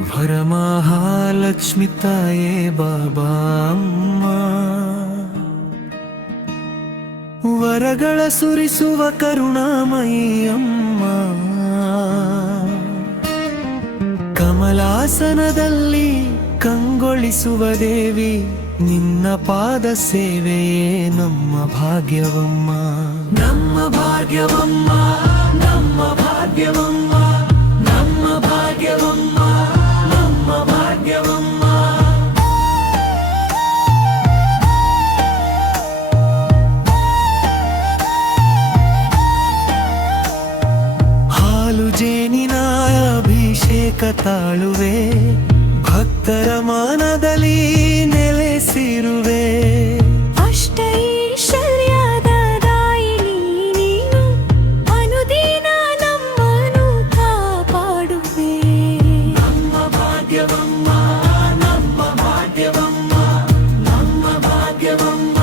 ವರಮಹಾಲಕ್ಷ್ಮಿ ತಾಯೇ ಬಾಬಾ ಅಮ್ಮ, ವರಗಳ ಸುರಿಸುವ ಕರುಣಾಮಯಿ ಅಮ್ಮ, ಕಮಲಾಸನದಲ್ಲಿ ಕಂಗೊಳಿಸುವ ದೇವಿ, ನಿನ್ನ ಪಾದ ಸೇವೆಯೇ ನಮ್ಮ ಭಾಗ್ಯವಮ್ಮ, ನಮ್ಮ ಭಾಗ್ಯವಮ್ಮ, ನಮ್ಮ ಭಾಗ್ಯವಮ್ಮ, ನಮ್ಮ ಭಾಗ್ಯವಮ್ಮ, ನಮ್ಮ ಭಾಗ್ಯವಮ್ಮ. ಹಾಲು ಜೇನಿನ ಅಭಿಷೇಕ ತಾಳುವೆ, ಭಕ್ತರ ಮಾನದಲ್ಲಿ ನೆಲೆಸಿರುವೆ. ಅಷ್ಟೈಶ್ವರ್ಯದ ದಾಯಿನಿ ನೀನು, ಅನುದಿನ ನಮ್ಮನ್ನು ಕಾಪಾಡುವೆ. ನಮ್ಮ ಭಾಗ್ಯವಮ್ಮ, ನಮ್ಮ ಭಾಗ್ಯವಮ್ಮ, ನಮ್ಮ ಭಾಗ್ಯವಮ್ಮ,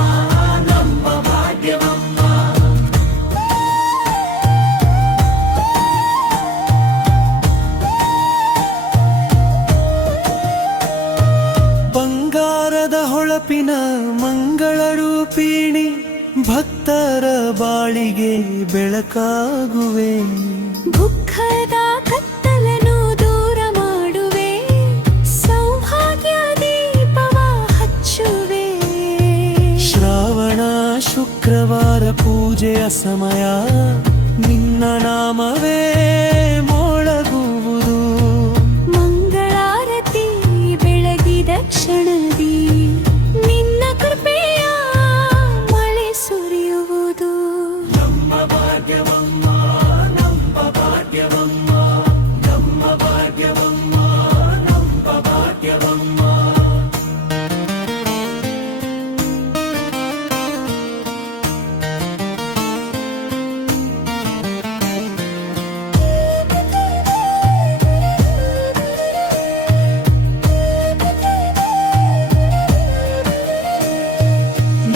ನಮ್ಮ ಭಾಗ್ಯವಮ್ಮ. ಬಂಗಾರದ ಹೊಳಪಿನ ಮಂಗಳ ರೂಪಿಣಿ, ಭಕ್ತರ ಬಾಳಿಗೆ ಬೆಳಕಾಗುವೆ. ದುಃಖದ ಕತ್ತಲನ್ನು ದೂರ ಮಾಡುವೆ, ಸೌಭಾಗ್ಯ ದೀಪವ ಹಚ್ಚುವೆ. ಶ್ರಾವಣ ಶುಕ್ರವಾರ ಪೂಜೆಯ ಸಮಯ, ನಿನ್ನ ನಾಮವೇ ಮೊಳಗುವುದು. ಮಂಗಳಾರತಿ ಬೆಳಗಿದ ಕ್ಷಣದಿ ನಿನ್ನ ಕೃಪೆಯ ಮಳೆ ಸುರಿಯುವುದು. ನಮ್ಮ ಭಾಗ್ಯವಮ್ಮ, ನಮ್ಮ ಭಾಗ್ಯವಮ್ಮ, ನಮ್ಮ ಭಾಗ್ಯವಮ್ಮ, ನಮ್ಮ ಭಾಗ್ಯವಮ್ಮ.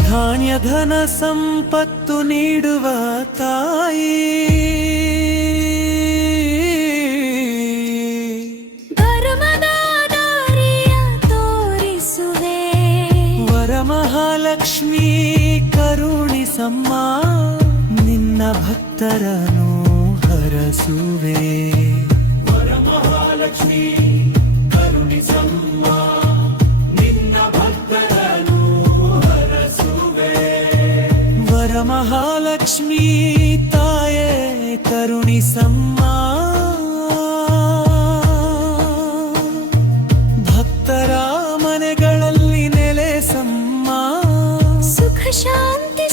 ಧಾನ್ಯ ಧನ ಸಂಪತ್ತು ನೀಡುವ ತಾಯಿ, ಧರ್ಮದ ದಾರಿಯ ತೋರಿಸುವೆ. ವರಮಹಾಲಕ್ಷ್ಮಿ ಕರುಣಿಸಮ್ಮ, ನಿನ್ನ ಭಕ್ತರನ್ನು ಹರಸುವೆ. ವರಮಹಾಲಕ್ಷ್ಮಿ ಕರುಣಿಸಮ್ಮ, ನಿನ್ನ ಭಕ್ತರನ್ನು ಹರಸುವೆ. ವರಮಹಾಲಕ್ಷ್ಮಿ ತಾಯೇ ಕರುಣಿಸಮ್ಮ, ಭಕ್ತರ ಮನೆಗಳಲ್ಲಿ ನೆಲೆಸಮ್ಮ. ಸುಖ ಶಾಂತಿ